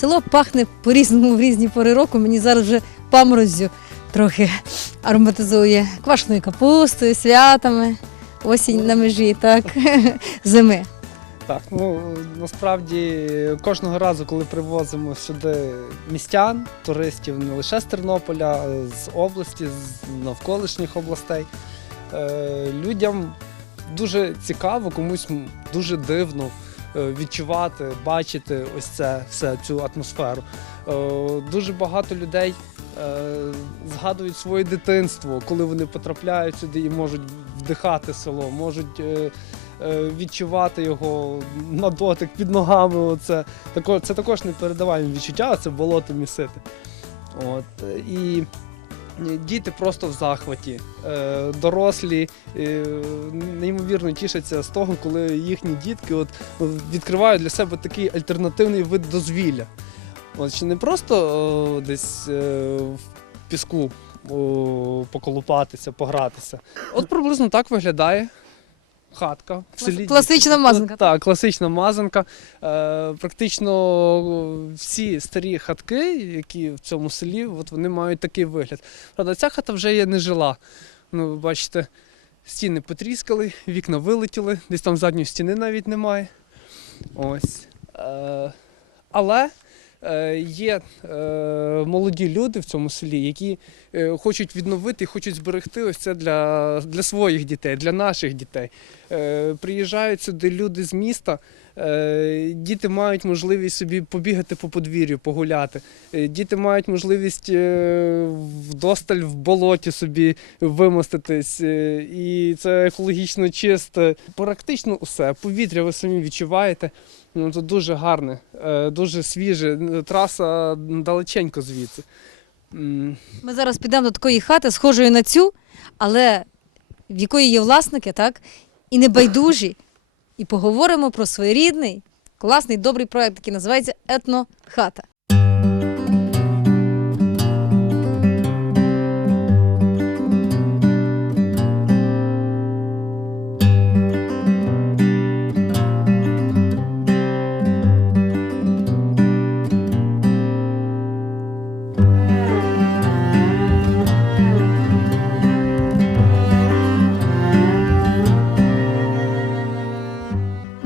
Село пахне по-різному в різні пори року. Мені зараз вже паморозю трохи ароматизує квашеною капустою, святами, осінь на межі, так, зими. Так, ну насправді кожного разу, коли привозимо сюди містян, туристів не лише з Тернополя, з області, з навколишніх областей, е, людям дуже цікаво, комусь дуже дивно відчувати, бачити ось це все, цю атмосферу. Е, Дуже багато людей е, згадують своє дитинство, коли вони потрапляють сюди і можуть вдихати село, можуть. е, е, відчувати його на дотик під ногами. Оце. Це також непередаваємо відчуття, це болото місити. От. е, І е, діти просто в захваті. Е, Дорослі е, неймовірно тішаться з того, коли їхні дітки от, відкривають для себе такий альтернативний вид дозвілля. От, Чи не просто о, десь о, в піску о, поколупатися, погратися. От приблизно так виглядає хатка в селі. класична мазанка, Так, класична мазанка. Е, практично всі старі хатки, які в цьому селі, от вони мають такий вигляд. Правда, ця хата вже є нежила. Ну, ви бачите, стіни потріскали, вікна вилетіли, десь там задньої стіни навіть немає. Ось. Е, але е, є е, молоді люди в цьому селі, які е, хочуть відновити хочуть зберегти ось це для, для своїх дітей, для наших дітей. Е, приїжджають сюди люди з міста. Е, Діти мають можливість собі побігати по подвір'ю, погуляти. Е, Діти мають можливість е, вдосталь в болоті собі вимоститись. І це екологічно чисте. Практично усе. Повітря ви самі відчуваєте. Ну, Це дуже гарне, дуже свіже. Траса далеченько звідси. Ми зараз підемо до такої хати, схожої на цю, але в якої є власники, так? І небайдужі. І поговоримо про своєрідний, класний, добрий проект, який називається Етнохата.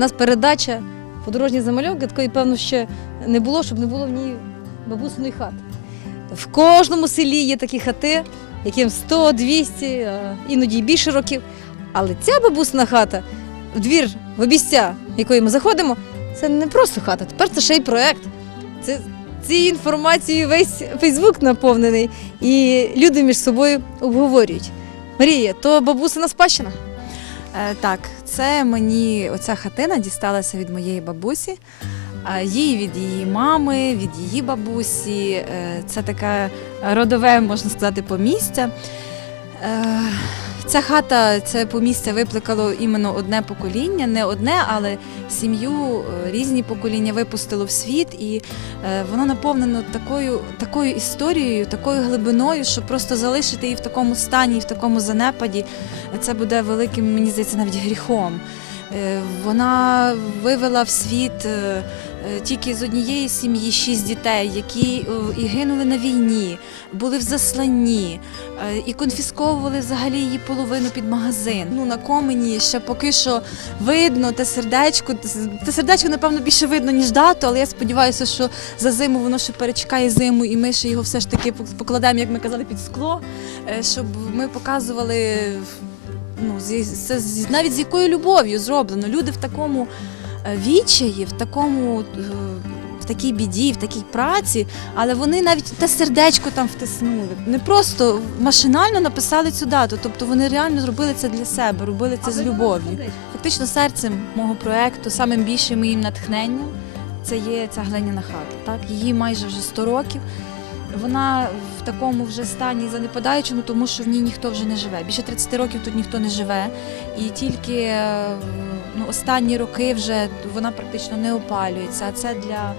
Нас передача подорожні замальовки, такої, певно, ще не було, щоб не було в ній бабусиної хати. В кожному селі є такі хати, яким 100, 200, іноді більше років. Але ця бабусина хата, в двір в обіця, якої ми заходимо, це не просто хата, тепер це ще й проект. Це цією інформацією весь Фейсбук наповнений, і люди між собою обговорюють. Марія, то бабусина спадщина. Е, Так, це мені оця хатина дісталася від моєї бабусі, а їй від її мами, від її бабусі. Е, Це таке родове, можна сказати, помістя. Ця хата, це помістя викликало іменно одне покоління, не одне, але сім'ю е, різні покоління випустило в світ, і е, воно наповнено такою, такою історією, такою глибиною, що просто залишити її в такому стані, в такому занепаді це буде великим, мені здається, навіть гріхом. Е, Вона вивела в світ тільки з однієї сім'ї шість дітей, які е, і гинули на війні, були в засланні, е, і конфісковували взагалі її половину під магазин. Ну на комені ще поки що видно те сердечко. Те сердечко, напевно, більше видно, ніж дату, але я сподіваюся, що за зиму воно ще перечекає зиму, і ми ще його все ж таки покладемо, як ми казали, під скло, е, щоб ми показували ну, це навіть з якою любов'ю зроблено. Люди в такому відчаї, в такому. е, В такій біді, в такій праці, але вони навіть те сердечко там втиснули. Не просто машинально написали цю дату. Тобто вони реально зробили це для себе, робили це з любов'ю. Фактично серцем мого проекту, самим більшим моїм натхненням, це є ця глиняна хата. Так? Її майже вже 100 років. Вона в такому вже стані занепадаючому, тому що в ній ніхто вже не живе. Більше 30 років тут ніхто не живе. І тільки е, ну, останні роки вже вона практично не опалюється. А це для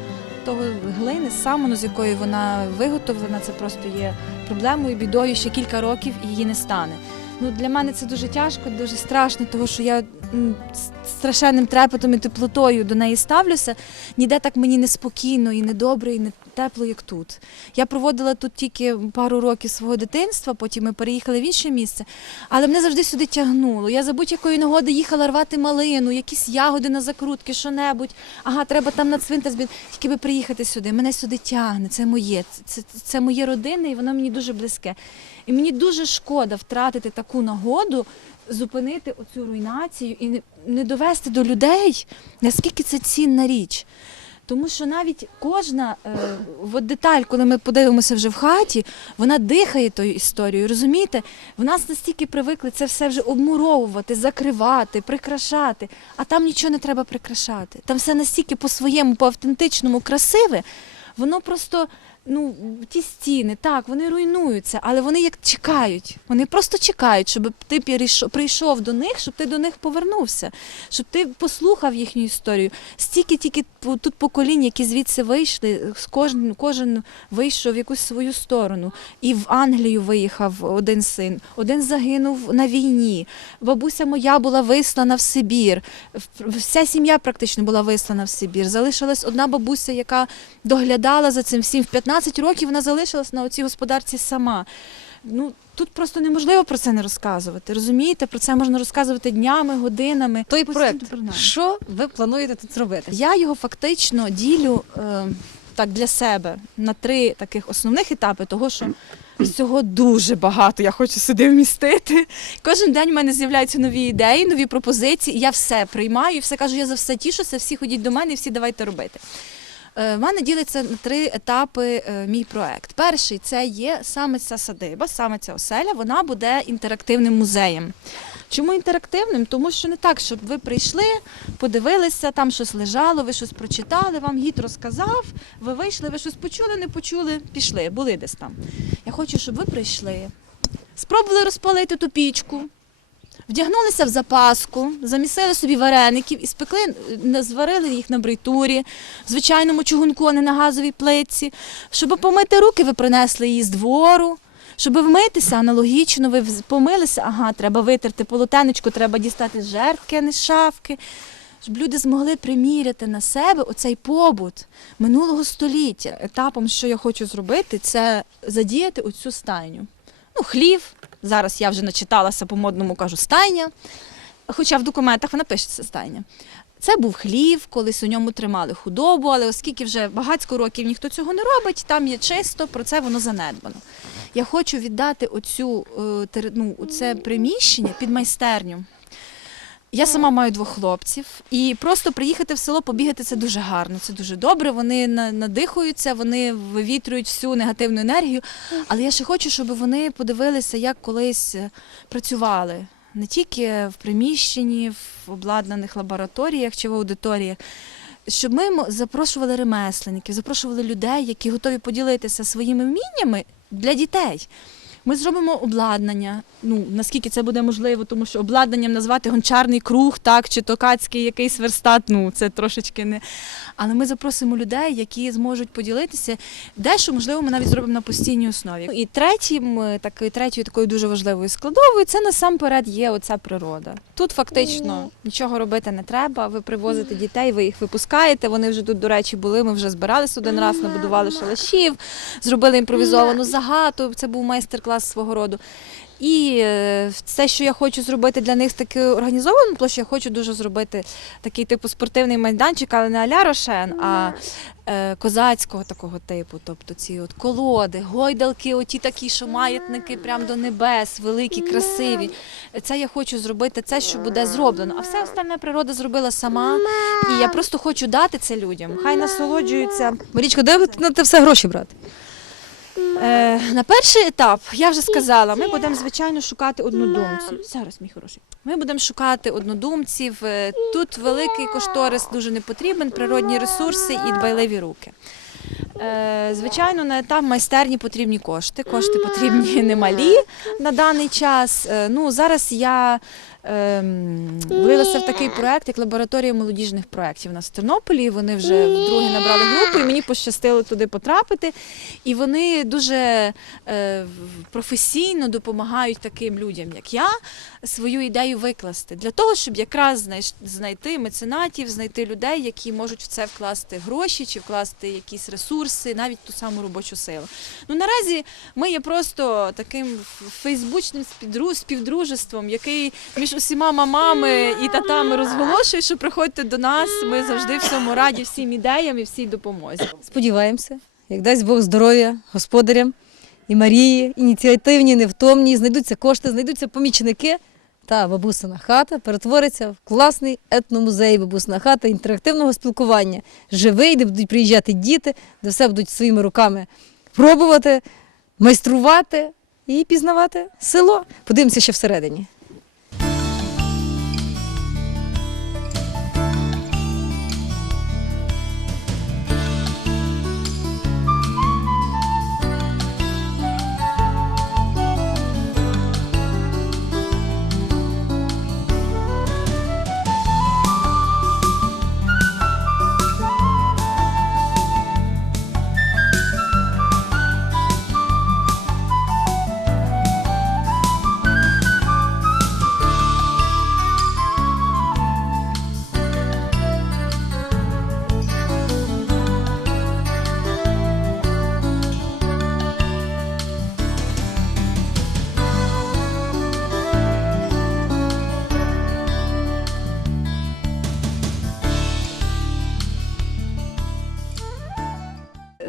того глини, самону, з якої вона виготовлена, це просто є проблемою, бідою ще кілька років і її не стане. Ну, для мене це дуже тяжко, дуже страшно, тому що я страшенним трепетом і теплотою до неї ставлюся. Ніде так мені не спокійно і не добре, і не тепло, як тут. Я проводила тут тільки пару років свого дитинства, потім ми переїхали в інше місце, але мене завжди сюди тягнуло. Я за будь-якої нагоди їхала рвати малину, якісь ягоди на закрутки, що-небудь. Ага, треба там на цвинтар збити. Тільки би приїхати сюди. Мене сюди тягне, це моє, це, це, це моє родинне, і воно мені дуже близьке. І мені дуже шкода втратити таку нагоду, зупинити оцю руйнацію і не, довести до людей, наскільки це цінна річ. Тому що навіть кожна е, деталь, коли ми подивимося вже в хаті, вона дихає тою історією. Розумієте? В нас настільки привикли це все вже обмуровувати, закривати, прикрашати. А там нічого не треба прикрашати. Там все настільки по-своєму, по-автентичному красиве, воно просто. Ну, ті стіни, так, вони руйнуються, але вони як чекають. Вони просто чекають, щоб ти прийшов до них, щоб ти до них повернувся, щоб ти послухав їхню історію. Стільки тільки тут поколінь, які звідси вийшли, кожен, кожен вийшов в якусь свою сторону. І в Англію виїхав один син, один загинув на війні. Бабуся моя була вислана в Сибір. Вся сім'я практично була вислана в Сибір. Залишилась одна бабуся, яка доглядала за цим всім. В 15 років вона залишилась на оцій господарці сама. Ну, тут просто неможливо про це не розказувати. Розумієте? Про це можна розказувати днями, годинами. Той проект, що ви плануєте тут зробити? Я його фактично ділю е, так для себе на три таких основних етапи, того що всього дуже багато. Я хочу сюди вмістити. Кожен день в мене з'являються нові ідеї, нові пропозиції. Я все приймаю, все кажу, я за все тішуся, всі ходіть до мене, всі давайте робити. Е, В мене ділиться на три етапи е, мій проект. Перший це є саме ця садиба, саме ця оселя. Вона буде інтерактивним музеєм. Чому інтерактивним? Тому що не так, щоб ви прийшли, подивилися, там щось лежало, ви щось прочитали, вам гід розказав, ви вийшли, ви щось почули, не почули, пішли, були десь там. Я хочу, щоб ви прийшли, спробували розпалити ту пічку, вдягнулися в запаску, замісили собі вареників і спекли, е, зварили їх на брейтурі, в звичайному чугунку, а не на газовій плитці. Щоб помити руки, ви принесли її з двору. Щоб вмитися, аналогічно, ви помилися, ага, треба витерти полотенечко, треба дістати з жертки, а не з шафки. Щоб люди змогли приміряти на себе оцей побут минулого століття. Етапом, що я хочу зробити, це задіяти оцю стайню. Ну, хлів. Зараз я вже начиталася по модному кажу стайня. Хоча в документах вона пишеться стайня. Це був хлів, колись у ньому тримали худобу, але оскільки вже багатько років ніхто цього не робить, там є чисто, про це воно занедбано. Я хочу віддати оцю, е, ну, це приміщення під майстерню. Я сама маю двох хлопців, і просто приїхати в село, побігати це дуже гарно, це дуже добре. Вони на- надихаються, вони вивітрюють всю негативну енергію. Але я ще хочу, щоб вони подивилися, як колись е, працювали не тільки в приміщенні, в обладнаних лабораторіях чи в аудиторіях. Щоб ми запрошували ремесленників, запрошували людей, які готові поділитися своїми вміннями для дітей. Ми зробимо обладнання. Ну наскільки це буде можливо, тому що обладнанням назвати гончарний круг, так чи токацький якийсь верстат, ну це трошечки не. Але ми запросимо людей, які зможуть поділитися. Дещо, можливо, ми навіть зробимо на постійній основі. І третім, е, такою третьою такою дуже важливою складовою, це насамперед є оця природа. Тут фактично нічого робити не треба. Ви привозите дітей, ви їх випускаєте. Вони вже тут, до речі, були. Ми вже збиралися один раз, набудували шалашів, зробили імпровізовану загату. Це був майстер-клас свого роду. І е, це, що я хочу зробити для них таки організовану площу, я хочу дуже зробити такий типу спортивний майданчик, але не аля Рошен, а е, козацького такого типу. Тобто ці от колоди, гойдалки, оті такі, що маятники прямо до небес, великі, красиві. Це я хочу зробити, це що буде зроблено. А все остальне природа зробила сама. І я просто хочу дати це людям. Хай насолоджуються. Марічко, де ви на те все гроші брати? Е, на перший етап я вже сказала, ми будемо звичайно шукати однодумців. Зараз, мій хороший. Ми будемо шукати однодумців. Е, Тут великий кошторис дуже не потрібен, природні ресурси і дбайливі руки. Е, Звичайно, на етап майстерні потрібні кошти. Кошти потрібні немалі на даний час. Е, Ну, зараз я влилася в такий проект, як лабораторія молодіжних проєктів у нас в Тернополі. Вони вже вдруге набрали групу, і мені пощастило туди потрапити. І вони дуже е, професійно допомагають таким людям, як я, свою ідею викласти для того, щоб якраз знайти меценатів, знайти людей, які можуть в це вкласти гроші чи вкласти якісь ресурси, навіть ту саму робочу силу. Ну наразі ми є просто таким фейсбучним співдружеством, який між усіма мамами і татами розголошує, що приходьте до нас. Ми завжди всьому раді всім ідеям і всій допомозі. Сподіваємося, як дасть Бог здоров'я господарям і Марії, ініціативні, невтомні, знайдуться кошти, знайдуться помічники. Та бабусина хата перетвориться в класний етномузей бабусина хата інтерактивного спілкування. Живий, де будуть приїжджати діти, де все будуть своїми руками пробувати, майструвати і пізнавати село. Подивимося ще всередині.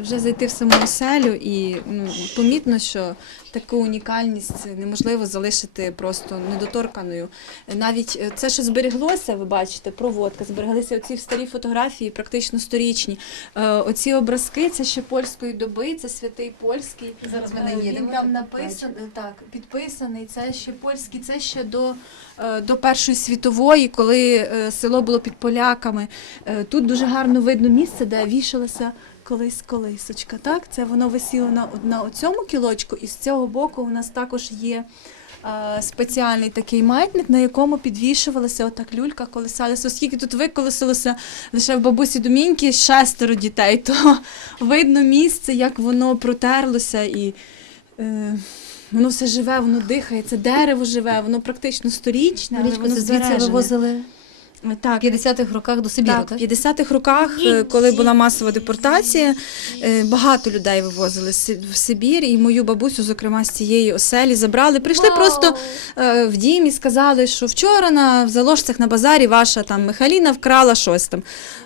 Вже зайти в саму оселю і ну, помітно, що таку унікальність неможливо залишити просто недоторканою. Навіть е, це, що зберіглося, ви бачите, проводка, збереглися оці старі фотографії, практично сторічні. Е, Оці образки це ще польської доби, це святий польський. Зараз ми Е, наїдемо, Він там написаний, так, підписаний. Це ще польський, це ще до, е, до Першої світової, коли село було під поляками. Тут дуже гарно видно місце, де вішалася колись колисочка. Так, це воно висіло на, на цьому кілочку, і з цього боку у нас також є. е, Спеціальний такий маятник, на якому підвішувалася отак люлька, колесалася. Оскільки тут виколесилося лише в бабусі Доміньки шестеро дітей, то видно місце, як воно протерлося і е, воно все живе, воно дихає, це дерево живе, воно практично сторічне, але воно звідси вивозили Так, 50-х роках до Сибіру, так, так? в 50-х роках, е, коли була масова депортація, е, багато людей вивозили Си- в Сибір, і мою бабусю, зокрема, з цієї оселі забрали. Прийшли просто е, в дім і сказали, що вчора на в заложцях на базарі ваша там Михаліна вкрала щось там.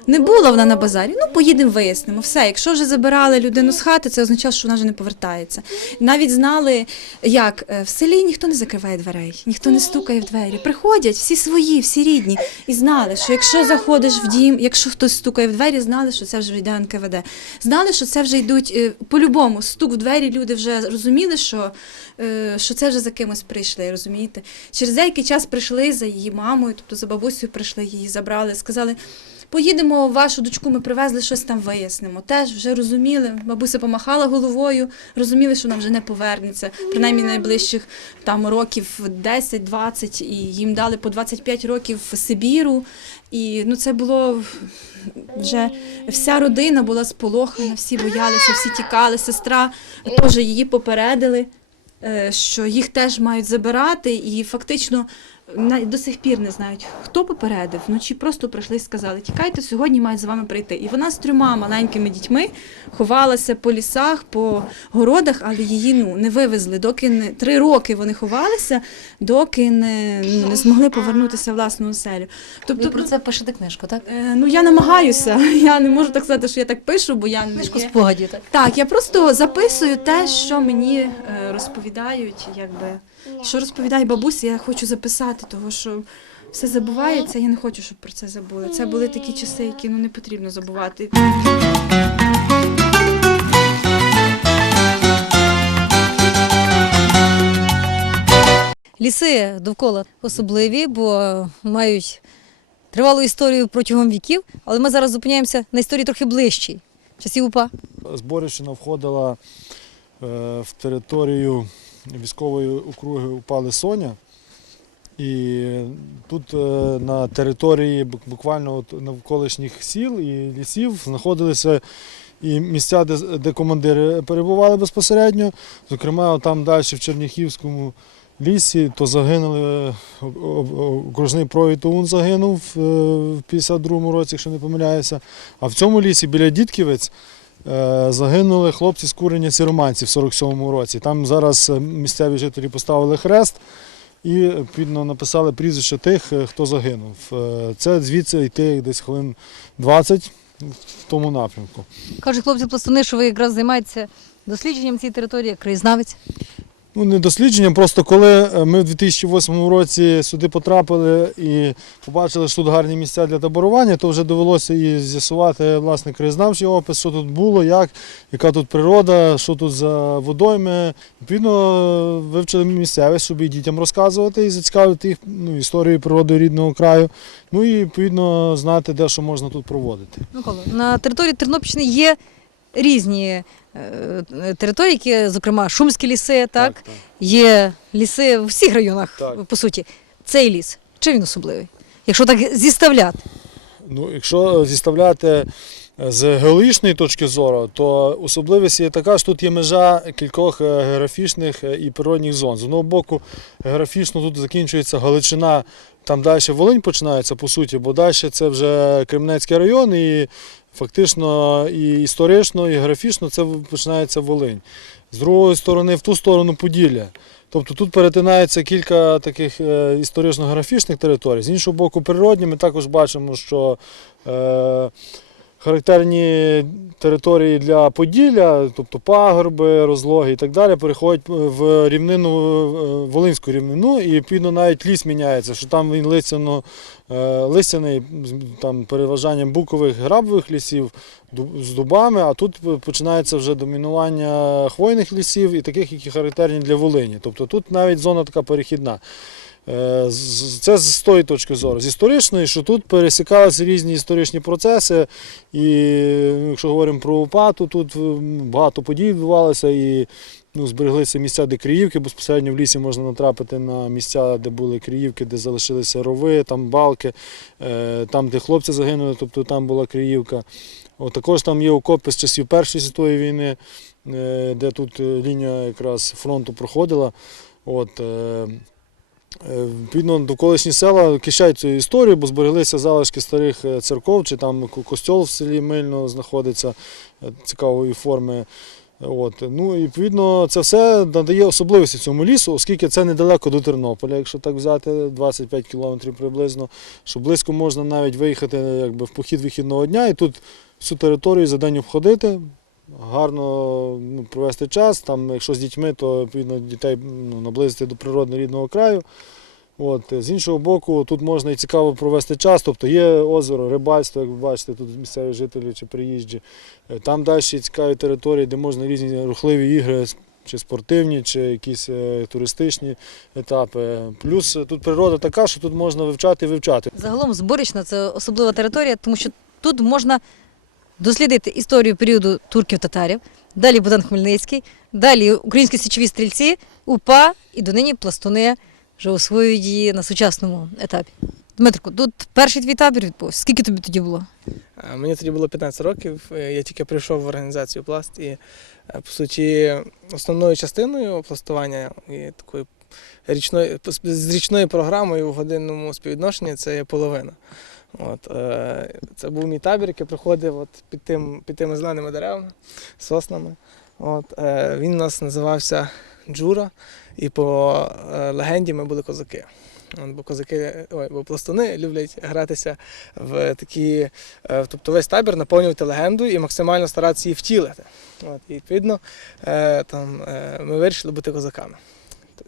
Не була вона на базарі. Ну, поїдемо, вияснимо. Все, якщо вже забирали людину з хати, це означає, що вона вже не повертається. Навіть знали, як е, в селі ніхто не закриває дверей, ніхто не стукає в двері. Приходять всі свої, всі рідні, і знали, що якщо заходиш в дім, якщо хтось стукає в двері, знали, що це вже йде НКВД. Знали, що це вже йдуть е, по-любому. Стук в двері люди вже розуміли, що, е, що це вже за кимось прийшли, розумієте? Через деякий час прийшли за її мамою, тобто за бабусею прийшли, її забрали, сказали. Поїдемо, вашу дочку ми привезли, щось там вияснимо. Теж вже розуміли, бабуся помахала головою, розуміли, що вона вже не повернеться, принаймні найближчих там років 10-20, і їм дали по 25 років Сибіру. І ну це було вже вся родина була сполохана, всі боялися, всі тікали. Сестра теж її попередили, е, що їх теж мають забирати, і фактично до сих пір не знають, хто попередив. Вночі просто прийшли і сказали: тікайте, сьогодні мають з вами прийти. І вона з трьома маленькими дітьми ховалася по лісах, по городах, але її ну не вивезли. Доки не три роки вони ховалися, доки не, ну, не змогли повернутися в власну оселю. Тобто про це пишете книжку, так? Е, Ну, я намагаюся. Я не можу так сказати, що я так пишу, бо я не Книжку спогадів, так? Так, я просто записую те, що мені е, розповідають, якби що розповідає бабуся, я хочу записати, того що все забувається. Я не хочу, щоб про це забули. Це були такі часи, які ну не потрібно забувати. Ліси довкола особливі, бо мають тривалу історію протягом віків, але ми зараз зупиняємося на історії трохи ближчій. Часів УПА. Зборівщина входила е, в територію військової округи УПА Лисоня. І тут е, на території буквально от навколишніх сіл і лісів знаходилися і місця, де, де командири перебували безпосередньо. Зокрема, там далі в Черніхівському лісі, то загинули о- окружний провід ОУН загинув е, в 52-му році, якщо не помиляюся. А в цьому лісі біля Дідківець е, загинули хлопці з курення сіроманців в 47-му році. Там зараз е, місцеві жителі поставили хрест і підно написали прізвище тих, е, хто загинув. Е, Це звідси йти десь хвилин 20 в тому напрямку. Кажуть хлопці пластуни, що ви якраз займаєтеся дослідженням цієї території, краєзнавець. Ну, не дослідженням, просто коли е, ми в 2008 році сюди потрапили і побачили, що тут гарні місця для таборування, то вже довелося і з'ясувати власне краєзнавчий опис, що тут було, як, яка тут природа, що тут за водойми. Відповідно, вивчили місцевість, щоб і дітям розказувати і зацікавити їх ну, історією природи рідного краю. Ну і відповідно знати, де що можна тут проводити. Микола, на території Тернопільщини є різні е, території, які, зокрема, шумські ліси, так? Є ліси в всіх районах, Так. по суті. Цей ліс. Чим він особливий? Якщо так зіставляти. Ну, якщо зіставляти е, з геологічної точки зору, то особливість є така, що тут є межа кількох е, географічних е, і природних зон. З одного боку, географічно тут закінчується Галичина, там далі Волинь починається, по суті, бо далі це вже Кремнецький район, і фактично і історично, і графічно це починається Волинь. З другої сторони, в ту сторону Поділля. Тобто тут перетинається кілька таких е, історично-графічних територій. З іншого боку, природні ми також бачимо, що е, характерні території для Поділля, тобто пагорби, розлоги і так далі, переходять в рівнину, е, Волинську рівнину, і відповідно навіть ліс міняється, що там він лисяно, е, лисяний, там переважанням букових грабових лісів з дубами, а тут починається вже домінування хвойних лісів і таких, які характерні для Волині. Тобто тут навіть зона така перехідна. Е, Це з тої точки зору. З історичної, що тут пересікалися різні історичні процеси, і ну, якщо говоримо про УПА, то тут багато подій відбувалося і ну, збереглися місця, де Криївки, безпосередньо в лісі можна натрапити на місця, де були Криївки, де залишилися рови, там балки, е, там, де хлопці загинули, тобто там була Криївка. От, також там є окопи з часів Першої світової війни, е, де тут е, лінія якраз фронту проходила. От, е, Е, Відповідно, довколишні села кишають цю історію, бо збереглися залишки старих е, церков, чи там ко- костьол в селі Мильно знаходиться е, цікавої форми. От. Ну, і, відповідно, це все надає особливості цьому лісу, оскільки це недалеко до Тернополя, якщо так взяти 25 кілометрів приблизно, що близько можна навіть виїхати якби, в похід вихідного дня і тут всю територію за день обходити, гарно ну, провести час. Там, якщо з дітьми, то відповідно дітей ну, наблизити до природно рідного краю. От, з іншого боку, тут можна і цікаво провести час, тобто є озеро, рибальство, як ви бачите, тут місцеві жителі чи приїжджі. Е, Там далі цікаві території, де можна різні рухливі ігри, чи спортивні, чи якісь е, туристичні етапи. Плюс е, тут природа така, що тут можна вивчати і вивчати. Загалом Зборічна це особлива територія, тому що тут можна дослідити історію періоду турків-татарів, далі Богдан Хмельницький, далі українські січові стрільці, УПА і донині пластуни вже освоюють її на сучасному етапі. Дмитрику, тут перший твій табір відбувся. Скільки тобі тоді було? Е, Мені тоді було 15 років. е, Я тільки прийшов в організацію пласт і, е, по суті, основною частиною пластування і такою річною з річною програмою в годинному співвідношенні це є половина. От, е, це був мій табір, який проходив от під, тим, під тими зеленими деревами, соснами. От, е, він у нас називався Джура, і по е, легенді ми були козаки. От, бо козаки, ой, бо пластуни люблять гратися в такі, е, тобто весь табір наповнювати легендою і максимально старатися її втілити. От, і відповідно е, там, е, ми вирішили бути козаками.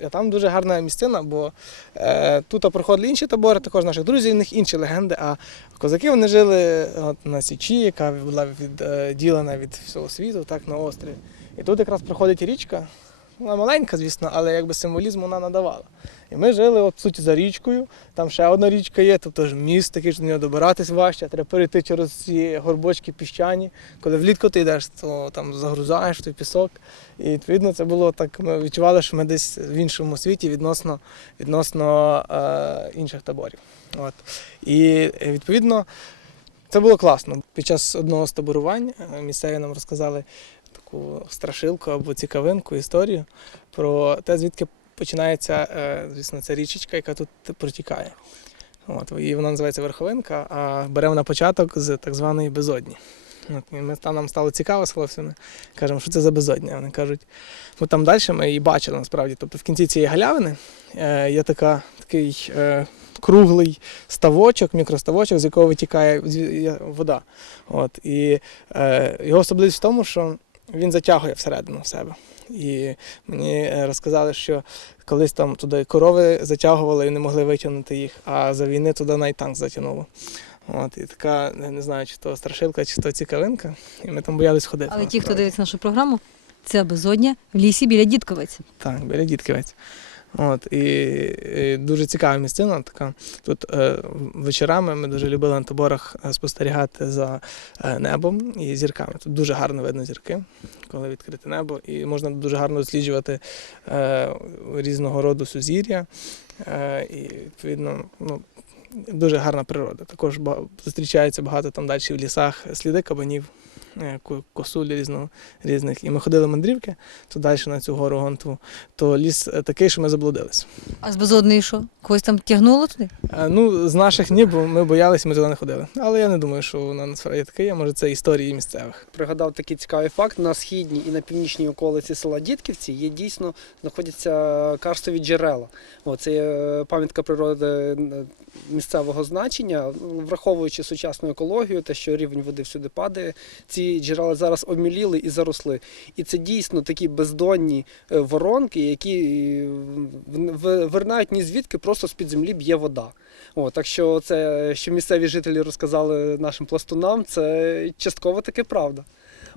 А там дуже гарна місцина, бо е, тут проходили інші табори, також наших друзів, у них інші легенди. А козаки вони жили от, на Січі, яка була відділена від всього світу, так, на острові. І тут якраз проходить річка. Вона маленька, звісно, але якби символізм вона надавала. І ми жили, от, по суті, за річкою. Там ще одна річка є, тобто ж міст такий, що до нього добиратись важче, треба перейти через ці горбочки піщані. Коли влітку ти йдеш, то там загрузаєш той пісок. І відповідно це було так. Ми відчували, що ми десь в іншому світі відносно, відносно е, інших таборів. От. І відповідно це було класно. Під час одного з таборувань е, місцеві нам розказали таку страшилку або цікавинку, історію про те, звідки починається, е, звісно, ця річечка, яка тут протікає. От, і вона називається Верховинка, а бере вона початок з так званої безодні. От, і ми, там нам стало цікаво з хлопцями. Кажемо, що це за безодня. Вони кажуть, ну там далі ми її бачили насправді. Тобто в кінці цієї галявини е, є така, такий е, круглий ставочок, мікроставочок, з якого витікає вода. От, і е, його особливість в тому, що він затягує всередину в себе. І мені е, розказали, що колись там туди корови затягували і не могли витягнути їх, а за війни туди навіть танк затягнуло. От, і така, не знаю, чи то страшилка, чи то цікавинка. І ми там боялись ходити. Але ті, хто дивиться нашу програму, це безодня в лісі біля Дітковець. Так, біля дітківець. От, і, і дуже цікава місцина така. Тут е, вечорами ми дуже любили на таборах е, спостерігати за е, небом і зірками. Тут дуже гарно видно зірки, коли відкрите небо, і можна дуже гарно досліджувати е, різного роду сузір'я. Е, і відповідно, ну, дуже гарна природа. Також зустрічається багато там далі в лісах сліди кабанів, е, ко- косулі різного, різних. І ми ходили мандрівки тут далі на цю гору гонту, то ліс е, такий, що ми заблудились. А з безодної що? Когось там тягнуло туди? Е, Ну, з наших ні, бо ми боялися, ми туди не ходили. Але я не думаю, що вона насправді таке є. Може, це історії місцевих. Пригадав такий цікавий факт: на східній і на північній околиці села Дідківці є дійсно знаходяться карстові джерела. О, це є пам'ятка природи місцевого значення, враховуючи сучасну екологію, те, що рівень води всюди падає. Ці джерела зараз обміліли і заросли. І це дійсно такі бездонні е, воронки, які е, вирнають ні звідки, просто з-під землі б'є вода. О, так що це, що місцеві жителі розказали нашим пластунам, це частково таки правда.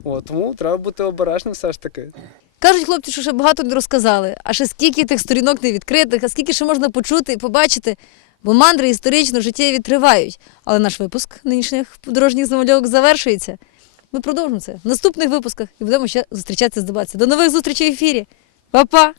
О, тому треба бути обережним все ж таки. Кажуть хлопці, що ще багато не розказали, а ще скільки тих сторінок не відкритих, а скільки ще можна почути і побачити. Бо мандри історично життєві тривають. Але наш випуск нинішніх подорожніх замальовок завершується. Ми продовжимо це в наступних випусках і будемо ще зустрічатися з Дебатися. До нових зустрічей в ефірі. Па-па!